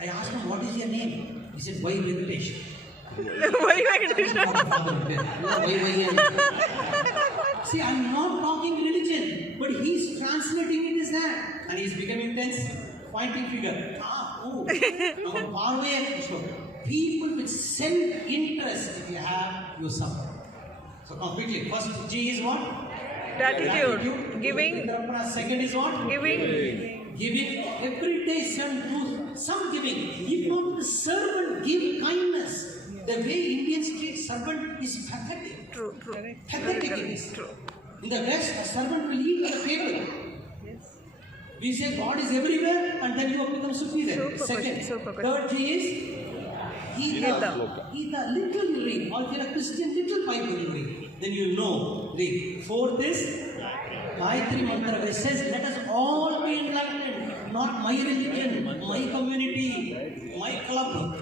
I asked him, what is your name? He said, why Venkatesh? Why Venkatesh? See, I am not talking religion, but he is translating in his hand. And he is becoming tense, pointing finger. People with self-interest, if you have, you suffer. So completely. First G is what? Gratitude. Giving. Second is what? Giving. Giving. Every day some giving. If not the servant, give kindness. The way Indians treat servant is pathetic. True. Pathetic it is. True. In the West, a servant will eat at the table. Yes. We say God is everywhere and then you have become superior. Second. Third G is Gita. Little you read. Or if you are a Christian, little Bible you read. Then you know. Read. Fourth is Gayatri Mantra, which says, let us all be enlightened. Not my religion, my community, my club.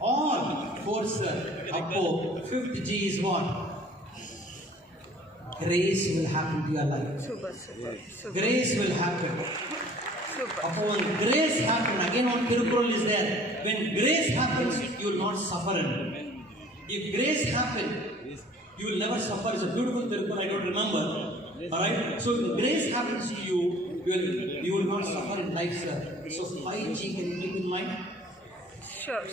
All. Fourth, fifth G is what? Grace will happen to your life. Super. Grace will happen. When grace happens, again on Tirukural is there. When grace happens, you will not suffer. If grace happens, you will never suffer. It's a beautiful Tirukural, I don't remember. Alright? So if grace happens to you, you will not suffer in life, sir. So 5G, can you keep in mind? Sure.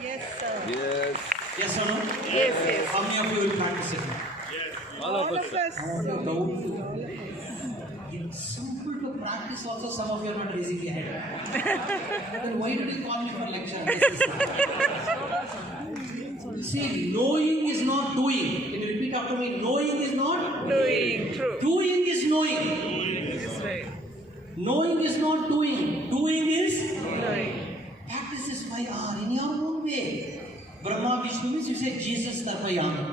Yes, sir. Yes. Yes or no? Yes. How many of you will practice it? All of us. It's simple to practice also, some of you are not raising your head. Then why did you call me for lecture? See, knowing is not doing. Can you repeat doing is knowing. That's right. Knowing is not doing. Doing is Right. practice is by hour in your own way. Brahma Vishnu means you say Jesus Tarpayami.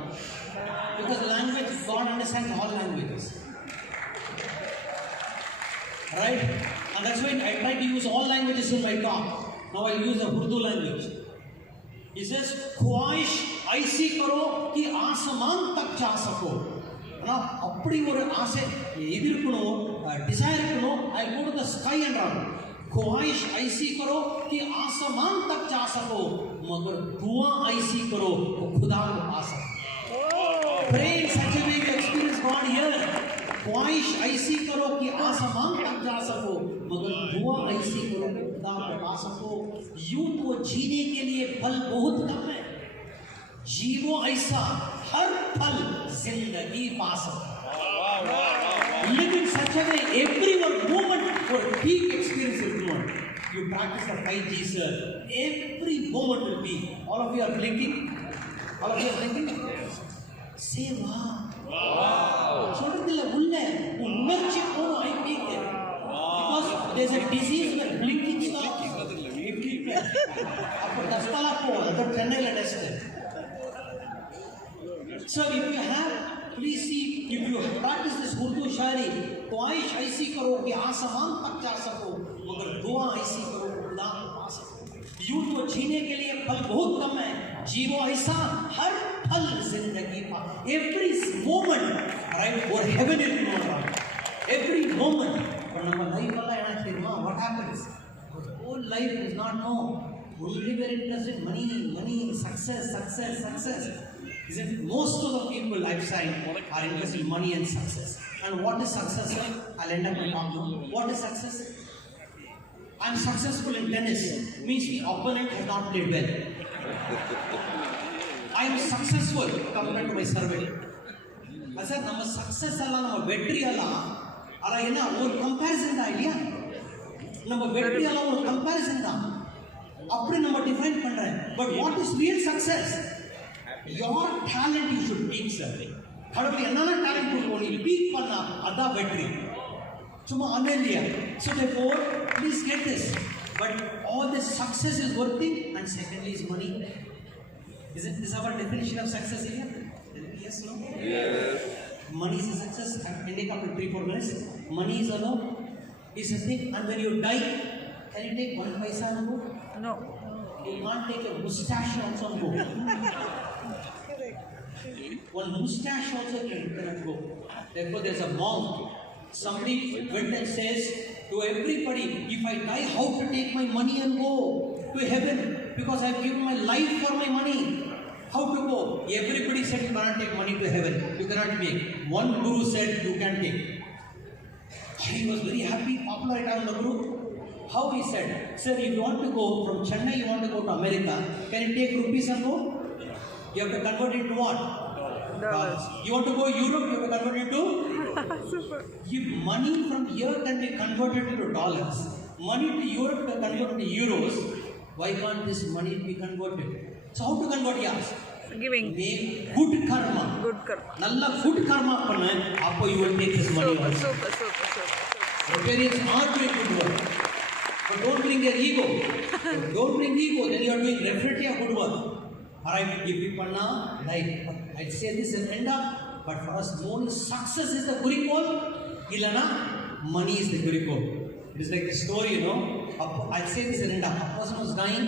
Because language, God understands all languages. Right? And that's why I try to use all languages in my talk. Now I'll use the Urdu language. He says, ख्वाहिश ऐसी करो कि आसमान तक जा सको. ना अपनी ஒரு ஆசை இது இருக்கணும், desire இருக்கணும். I'll go to the sky and run. ख्वाहिश ऐसी करो कि आसमान तक जा सको, मगर दुआ ऐसी करो तो खुदा को पा सको. Pray in such a way you experience God here. ख्वाहिश ऐसी करो कि आसमान तक जा सको, मगर दुआ ऐसी करो कि खुदा को पा सको. यूं तो जीने के लिए फल बहुत कम है, जीवो ऐसा हर फल जिंदगी पा सको. Live in such a way every one moment for peak experience will come. You practice the 5 G's, sir. Every moment will be. All of you are blinking. All of you are blinking. Say wow. சொல்றதுல உள்ள உணர்ச்சி போகும். I take it because there's a disease where blinking stops. அப்போ டஸ்டாலா போகும். அது சென்னையில dust. So if you have, please see, if you practice this Urdu शायरी, ख्वाहिश ऐसी करो कि आसमान तक जा सको, मगर दुआ ऐसी करो कि खुदा को पा सको. यूं तो जीने के लिए फल बहुत कम है, जीवो ऐसा हर फल जिंदगी पा. Every moment, right, or heaven is going on. Every moment. But நம்ம லைஃப் எல்லாம் என்ன தெரியுமா? What happens? Our whole life is not known. Only very interested in money, success. Isn't most of the people lifestyle are interested in money and success. And what is success? I'll end up my talk now. What is success? I'm successful in tennis. Means the opponent has not played well. I'm successful compared to my servant. I said, நம்ம success எல்லாம் நம்ம வெற்றி எல்லாம் அத என்ன ஒரு comparison தான் இல்லையா? நம்ம வெற்றி எல்லாம் ஒரு கம்பேரிசன் தான். அப்படி நம்ம டிஃபைன் பண்றேன். But what is real success? Your talent you should peak, sir. கடவுள் என்னென்ன talent கொடுக்கணும் நீ peak பண்ணா அதான் வெற்றி. சும்மா Amelia. So therefore, please get this. But all this success is worthy, and secondly is money. Isn't this our definition of success here? Yes, no? Yes. Money is a success. I can take up in 3-4 minutes. Money is a law. It's a thing. And when you die, can you take 1 paisa and go? No. You can't take a mustache also and go. One mustache also cannot go. Therefore, there's a monk. Somebody went and says to everybody, if I die, how to take my money and go to heaven? Because I've given my life for my money. How to go? Everybody said you cannot take money to heaven. You cannot make. One guru said you can take. He was very happy, popular on the group. How he said, sir, if you want to go from Chennai, you want to go to America, can you take rupees and go? You have to convert it to what? Dollars. You want to go Europe, you have to convert it to? Super. If money from here can be converted into dollars, money to Europe can convert into euros, why can't this money be converted? So how to convert yours? Giving. Make good karma. Good karma. Nalla good karma panna, appo you will take this money also. Super. Rotarians are doing good work. But don't bring your ego. Don't bring ego, then you are doing definitely a good work. Alright, if we panna, like, I'd say this is end up, but for us, more success is the Gurikol, illana, money is the Gurikol. It is like the story, you know. I'd say this is end up. A person was dying,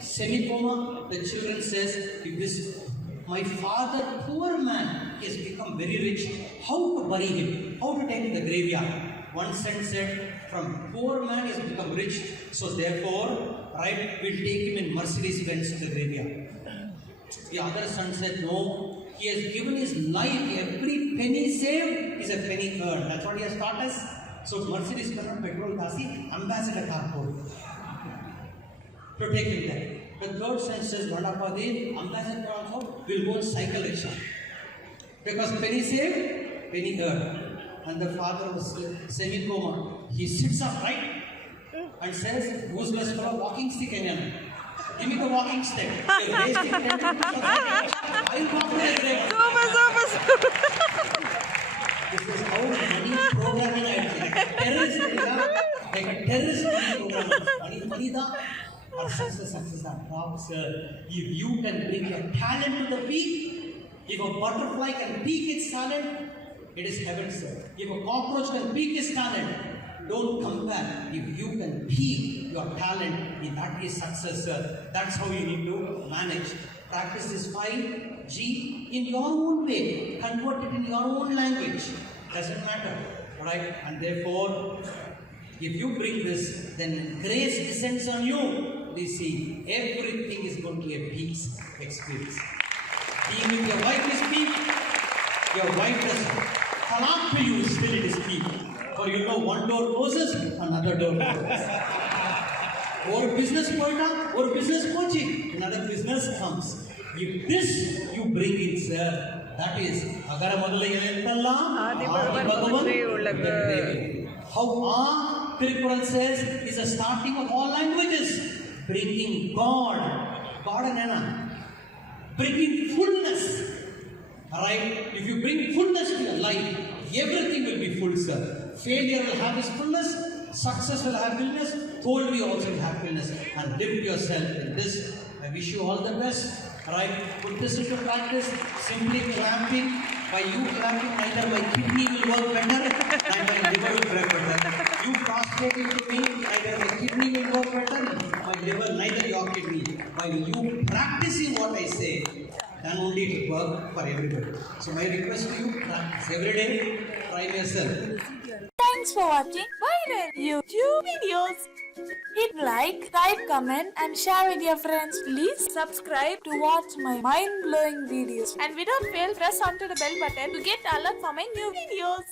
semi-coma. The children says, if this, my father, poor man, has become very rich, how to bury him? How to take him to the graveyard? One son said, from poor man he has become rich, so therefore, right, we'll take him in Mercedes Benz to the graveyard. The other son said, no, he has given his life, every penny saved is a penny earned. That's what he has taught us. So Mercedes Benz petrol dasi, ambassador car to take him there. The third son says, Vandapadi, ambassador also will go on cycle rickshaw. Because penny saved, penny earned. And the father was semi-coma. He sits up, right? And says, useless fellow, walking stick again. Give me the walking stick. I'll walk to the grave. like a terrorist program. Money da or success are drops. If you can bring your talent to the peak, if a butterfly can peak its talent, it is heaven, sir. If a cockroach can peak its talent, don't compare. If you can peak your talent, that is success, sir. That's how you need to manage. Practice this 5G in your own way. Convert it in your own language. Doesn't matter. Right? And therefore, if you bring this, then grace descends on you. We see everything is going to be a peace experience. Being with your wife is peak. Your wife does talk to you, still it is peak. For you know, one door closes, another door opens. Or business pointer, or business coaching, another business comes. If this you bring in, sir, that is Agara Madalayalela, Adi Bhagavan how our Tripura says is the starting of all languages, bringing God and Anna, bringing fullness. Alright, if you bring fullness to your life, everything will be full, sir. Failure will have its fullness, success will have fullness, Tholvi also will have fullness. And live yourself in this. I wish you all the best. Alright, put this into practice. Simply clapping. By you clapping, neither my kidney will work better, and my liver will work better. You prostrating to me, neither my kidney will work better, my liver, neither your kidney. By you practicing what I say, then only it will work for everybody. So my request to you, practice every day, try yourself. Thanks for watching viral YouTube videos. Hit like, type, comment and share with your friends. Please subscribe to watch my mind-blowing videos. And without fail, press onto the bell button to get alert for my new videos.